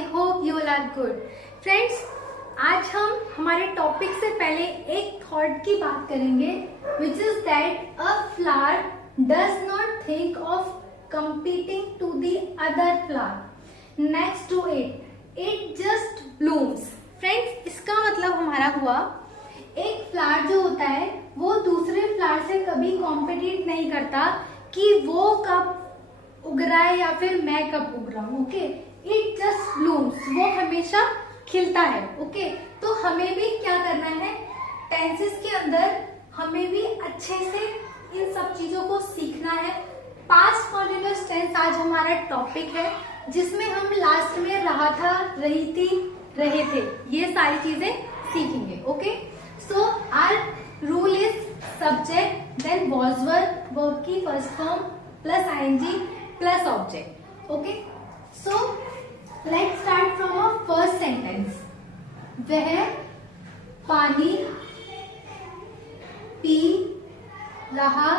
I hope you all are good. Friends, आज हम हमारे टॉपिक से पहले एक थॉट की बात करेंगे, which is that a flower does not think of competing to the other flower next to it just blooms। Friends, इसका मतलब हमारा हुआ एक फ्लावर जो होता है वो दूसरे फ्लावर से कभी कॉम्पिटिट नहीं करता कि वो कब उग रहा है या फिर मैं कब उग रहा हूँ। ओके, इट जस्ट ब्लूम्स, वो हमेशा खिलता है। ओके, तो हमें भी क्या करना है, टेंसेस के अंदर हमें भी अच्छे से इन सब चीजों को सीखना है। पास्ट कॉन्टिन्यूअस टेंस आज हमारा टॉपिक है, जिसमें हम लास्ट में रहा था, रही थी, रहे थे, ये सारी चीजें सीखेंगे। Okay, so our rule is subject then was verb, verb की first form plus ING plus object. Okay, so let's start from a first sentence. वह पानी पी रहा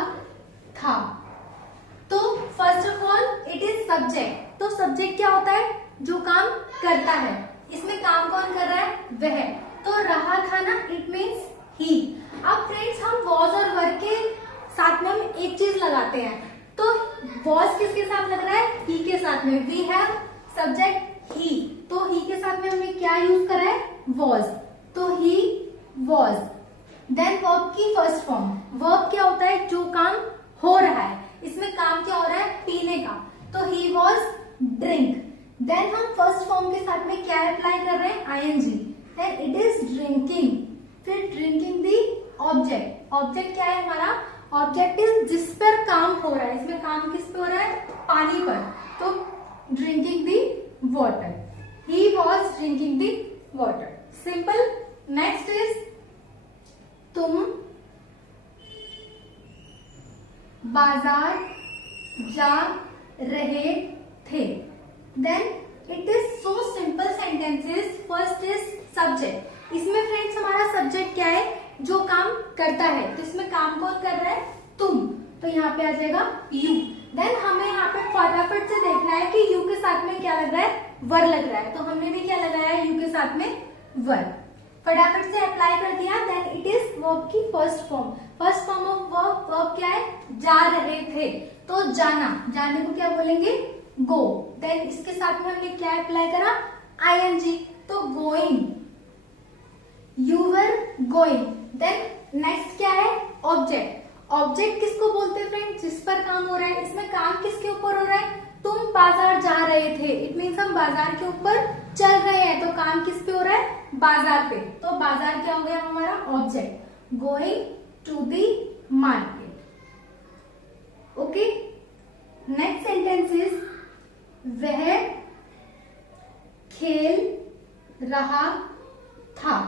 था। तो first of all it is subject. तो सब्जेक्ट क्या होता है, जो काम करता है। इसमें काम कौन कर रहा है, वह। तो रहा था ना, इट मीन्स ही। अब फ्रेंड्स, हम वॉज और वर्ब के साथ में हम एक चीज लगाते हैं। तो वॉज किसके साथ लग रहा है, ही के साथ में। वी हैव सब्जेक्ट ही, तो ही के साथ में हमने क्या यूज करा है, वॉज। तो ही वॉज। देन वर्ब की फर्स्ट फॉर्म। वर्ब क्या होता है, जो काम हो रहा है। इसमें काम क्या हो रहा है, पीने का। तो ही वॉज ड्रिंक। देन हम फर्स्ट फॉर्म के साथ में क्या अप्लाई कर रहे हैं, ING. Then it is drinking. फिर ड्रिंकिंग दी ऑब्जेक्ट। ऑब्जेक्ट क्या है हमारा, ऑब्जेक्ट इज जिस पर काम हो रहा है। इसमें काम किस पे हो रहा है, पानी पर। तो drinking the water, he was drinking the water. Simple. Next is तुम बाजार जा रहे थे। Then it is so simple sentences. First is subject. इसमें फ्रेंड्स हमारा सब्जेक्ट क्या है, जो काम करता है। तो इसमें काम कौन कर रहा है, तुम। तो यहाँ पे आ जाएगा यू। देन हमें यहाँ पे फटाफट से देखना है कि यू के साथ में क्या लग रहा है, वर लग रहा है। तो हमने भी क्या लगाया है, यू के साथ में वर। फटाफट से अप्लाई कर दिया। देन इट इज वर्ब की first form. First form of verb, verb क्या है, जा रहे थे। तो जाना, जाने को क्या बोलेंगे, गो। देन इसके साथ में हमने क्या अप्लाई करा, आईएनजी। तो going, you were going. Then next क्या है, ऑब्जेक्ट। ऑब्जेक्ट किसको बोलते हैं फ्रेंड, जिस पर काम हो रहा है। इसमें काम किसके ऊपर हो रहा है, तुम बाजार जा रहे थे। इट मीन्स हम बाजार के ऊपर चल रहे हैं। तो काम किस पे हो रहा है, बाजार पे। तो बाजार क्या हो गया हमारा, object. Going to the market. Okay, next sentence is वह खेल रहा था।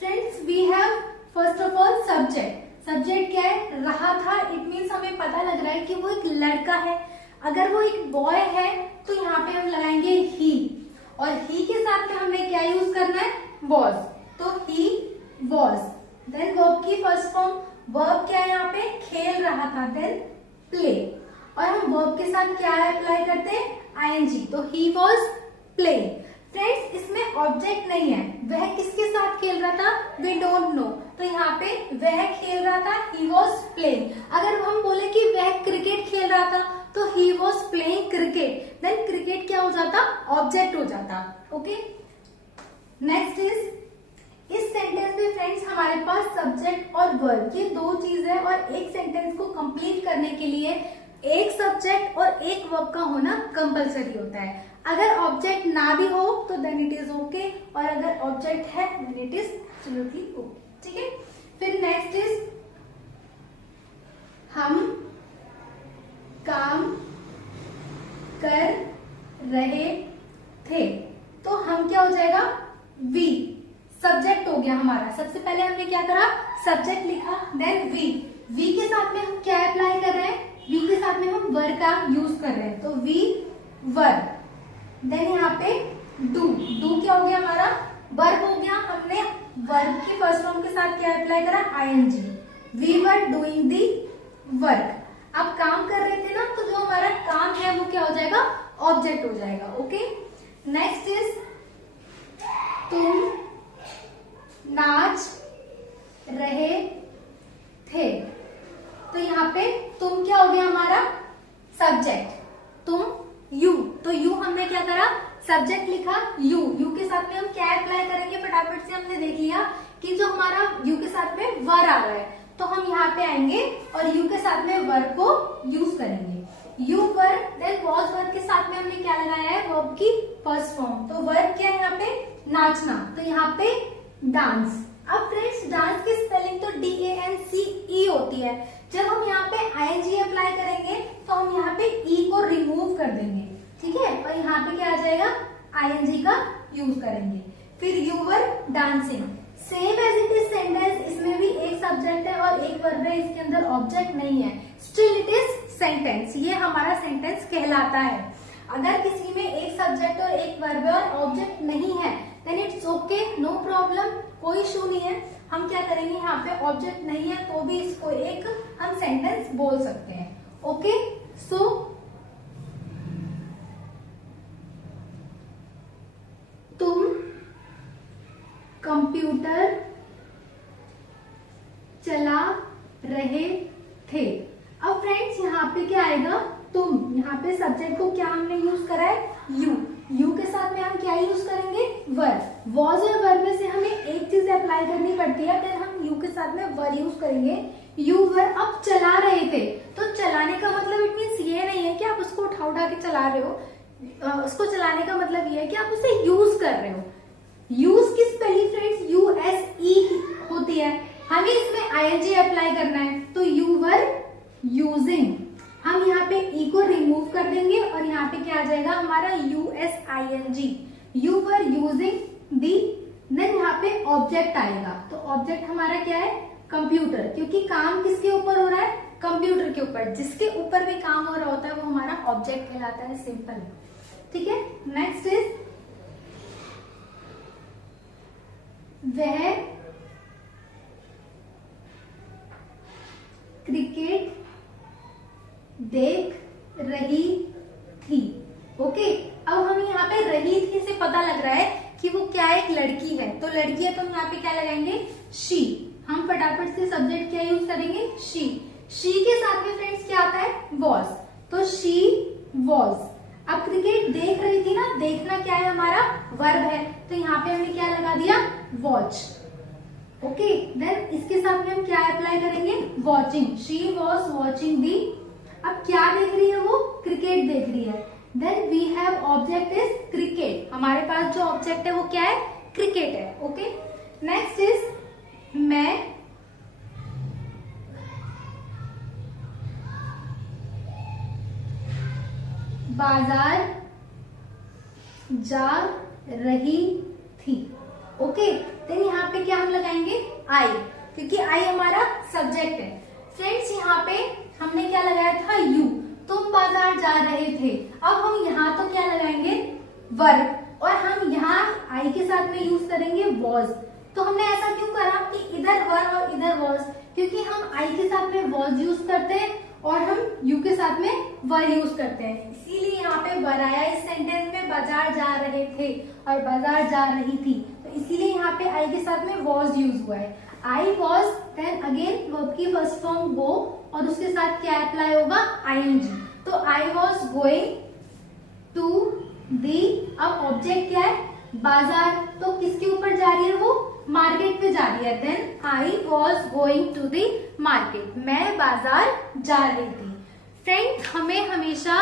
Friends, we have first of all subject. Subject क्या है, रहा था। इट मीन्स हमें पता लग रहा है कि वो एक लड़का है। अगर वो एक बॉय है तो यहाँ पे हम लगाएंगे ही, और ही के साथ में हमें क्या यूज करना है, वॉज। तो ही वॉज। देन वर्ब की फर्स्ट फॉर्म। वर्ब क्या है यहाँ पे, खेल रहा था। देन प्ले, और हम वर्ब के साथ क्या अप्लाई करते हैं, आईएनजी। तो ही वॉज प्लेइंग। फ्रेंड्स, इसमें ऑब्जेक्ट नहीं है। वह किसके साथ खेल रहा था, वी डोंट नो। तो यहाँ पे वह खेल रहा था, ही वॉज प्लेइंग। अगर हम बोले कि वह क्रिकेट खेल रहा था, तो he was playing cricket. Then cricket क्या हो जाता, ऑब्जेक्ट हो जाता। ओके, नेक्स्ट इज, इस सेंटेंस में फ्रेंड्स हमारे पास सब्जेक्ट और वर्ब, ये दो चीज है। और एक सेंटेंस को कंप्लीट करने के लिए एक सब्जेक्ट और एक वर्ब का होना कंपलसरी होता है। अगर ऑब्जेक्ट ना भी हो तो देन इट इज ओके, और अगर ऑब्जेक्ट है then it is absolutely okay. ठीक है, फिर नेक्स्ट इज हम काम कर रहे थे। तो हम क्या हो जाएगा, वी। सब्जेक्ट हो गया हमारा। सबसे पहले हमने क्या करा, सब्जेक्ट लिखा। Then we. वी के साथ में हम क्या अप्लाई कर रहे हैं, वी के साथ में हम वर का यूज कर रहे हैं। तो वी वर। देन यहाँ पे डू। डू क्या हो गया हमारा, वर्ब हो गया। हमने वर्ब की फर्स्ट फॉर्म के साथ क्या अप्लाई करा, ING. We were doing the work. अब काम कर रहे थे ना, तो जो हमारा काम है वो क्या हो जाएगा, ऑब्जेक्ट हो जाएगा। ओके, नेक्स्ट इज तुम नाच रहे थे। तो यहाँ पे तुम क्या हो गया हमारा सब्जेक्ट, तुम यू, तो यू हमने क्या करा सब्जेक्ट लिखा यू, यू के साथ में हम क्या अप्लाई करेंगे फटाफट से हमने देख लिया कि जो हमारा यू के साथ में वर आ रहा है तो हम यहाँ पे आएंगे और यू के साथ में वर को यूज करेंगे। You were then was were के साथ में हमने क्या लगाया है वर्ब की फर्स्ट फॉर्म, तो वर्ब क्या है यहाँ पे नाचना, तो यहाँ पे डांस। अब फ्रेंड्स डांस की स्पेलिंग तो DANCE होती है, जब हम यहाँ पे ING अप्लाई करेंगे तो हम यहाँ पे ई को रिमूव कर देंगे, ठीक है, और यहाँ पे क्या आ जाएगा ING का यूज करेंगे। फिर you were dancing, same as it is sentence, इसमें भी एक सब्जेक्ट है और एक वर्ब है, इसके अंदर ऑब्जेक्ट नहीं है, स्टिल इट इज सेंटेंस, ये हमारा सेंटेंस कहलाता है। अगर किसी में एक सब्जेक्ट और एक वर्ब है और ऑब्जेक्ट नहीं है then it's okay, no problem, कोई इशू नहीं है। हम क्या करेंगे यहाँ पे ऑब्जेक्ट नहीं है तो भी इसको एक हम सेंटेंस बोल सकते हैं। ओके, सो तुम कंप्यूटर चला रहे थे। अब फ्रेंड्स यहाँ पे क्या आएगा तुम, यहाँ पे सब्जेक्ट को क्या हमने यूज करा है यू, यू के साथ में हम क्या यूज करेंगे वर, वॉज और वर में से हमें एक चीज अप्लाई करनी पड़ती है, फिर हम यू के साथ में वर यूज करेंगे। यू वर अब चला रहे थे, तो चलाने का मतलब इट मीन्स ये नहीं है कि आप उसको उठा के चला रहे हो, उसको चलाने का मतलब ये है कि आप उसे यूज कर रहे हो। यूज की स्पेलिंग फ्रेंड्स USE होती है, हमें इसमें ING अप्लाई करना है, तो यू वर यूजिंग, हम यहाँ पे ई को रिमूव कर देंगे और यहाँ पे क्या आ जाएगा हमारा USING, you were using the, then यहाँ पे ऑब्जेक्ट आएगा, तो ऑब्जेक्ट हमारा क्या है कंप्यूटर, क्योंकि काम किसके ऊपर हो रहा है कंप्यूटर के ऊपर, जिसके ऊपर भी काम हो रहा होता है वो हमारा ऑब्जेक्ट कहलाता है, सिंपल, ठीक है। नेक्स्ट इज वह क्रिकेट देख रही थी। ओके, अब हम यहाँ पे रही थी से पता लग रहा है कि वो क्या एक लड़की है, तो लड़की है तो हम यहाँ पे क्या लगाएंगे शी, हम फटाफट से सब्जेक्ट क्या यूज करेंगे शी, शी के साथ में फ्रेंड्स क्या आता है वॉज, तो शी वॉज। अब क्रिकेट देख रही थी ना, देखना क्या है हमारा वर्ब है, तो यहाँ पे हमने क्या लगा दिया वॉच। ओके, देन इसके साथ में हम क्या अप्लाई करेंगे वॉचिंग, शी वॉज वॉचिंग दी। अब क्या देख रही है वो क्रिकेट देख रही है, then we have object is cricket, हमारे पास जो ऑब्जेक्ट है वो क्या है क्रिकेट है। ओके, नेक्स्ट इज मैं बाजार जा रही थी। ओके, देन यहाँ पे क्या हम लगाएंगे आई, क्योंकि आई हमारा सब्जेक्ट है। फ्रेंड्स यहाँ पे हमने क्या लगाया था यू, तुम बाजार जा रहे थे, अब हम यहाँ तो क्या लगाएंगे वर्ब, और हम यहाँ आई के साथ में यूज करेंगे वॉज। तो हमने ऐसा क्यों करा कि इधर वर्ब और इधर वॉज, क्योंकि हम आई के साथ में वॉज यूज करते हैं और हम यू के साथ में वर यूज करते हैं, इसीलिए यहाँ पे वर आया इस सेंटेंस में, बाजार जा रहे थे और बाजार जा रही थी, तो इसीलिए यहाँ पे आई के साथ में वॉज यूज हुआ है। I was, then again verb की फर्स्ट फॉर्म गो और उसके साथ क्या अप्लाई होगा ING, तो I was going to the. अब ऑब्जेक्ट क्या है बाजार, तो किसके ऊपर जा रही है वो मार्केट पे जा रही है, then I was going to the market, मैं बाजार जा रही थी। फ्रेंड हमें हमेशा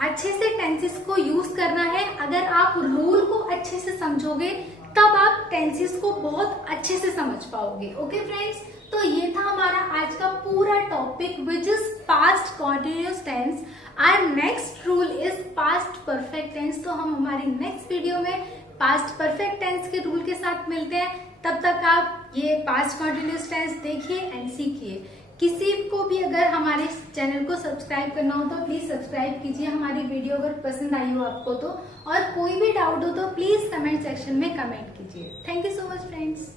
अच्छे से टेंसेस को यूज करना है, अगर आप रूल को अच्छे से समझोगे तब आप टेंसेस को बहुत अच्छे से समझ पाओगे। ओके फ्रेंड्स, तो ये था हमारा आज का पूरा topic which is past continuous tense. Our next rule is past perfect tense. तो हम हमारी नेक्स्ट वीडियो में पास्ट परफेक्ट टेंस के रूल के साथ मिलते हैं, तब तक आप ये पास्ट कॉन्टिन्यूस टेंस देखिए एंड सीखिए। किसी को भी अगर हमारे चैनल को सब्सक्राइब करना हो तो प्लीज सब्सक्राइब कीजिए, हमारी वीडियो अगर पसंद आई हो आपको तो, और कोई भी डाउट हो तो प्लीज कमेंट सेक्शन में कमेंट कीजिए। Thank you so much friends.